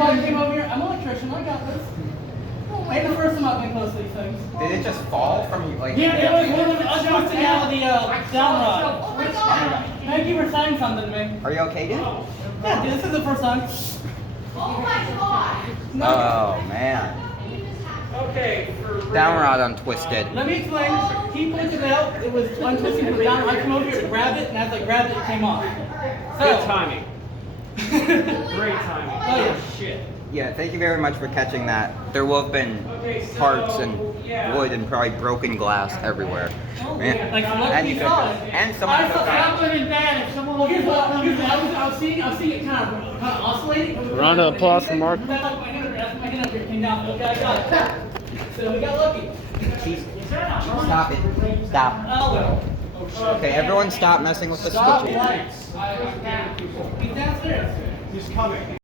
why I came over here. I'm an electrician. I got this. Ain't the first time I've been close to these things. Did it just fall from like? Yeah, it was one of the untwisting out of the down rod. Oh my god! Thank you for saying something to me. Are you okay, dude? Yeah, dude, this is the first time. Oh my god! Oh man. Okay. Down rod untwisted. Let me explain. He pointed it out. It was untwisting to the down. I came over here to grab it, and as I grabbed it, it came off. Good timing. Great timing. Oh yeah. Shit. Yeah, thank you very much for catching that. There will have been parts and wood and probably broken glass everywhere. Man. Like, lucky you saw it. And someone took That out. would have been bad if someone was. I was seeing it kind of oscillating. Round of applause for Mark. My hand up here came down. Okay, I got it. So we got lucky. Stop it. Stop. Oh. Okay, everyone stop messing with the Stop switches. lights. He's downstairs. He's coming.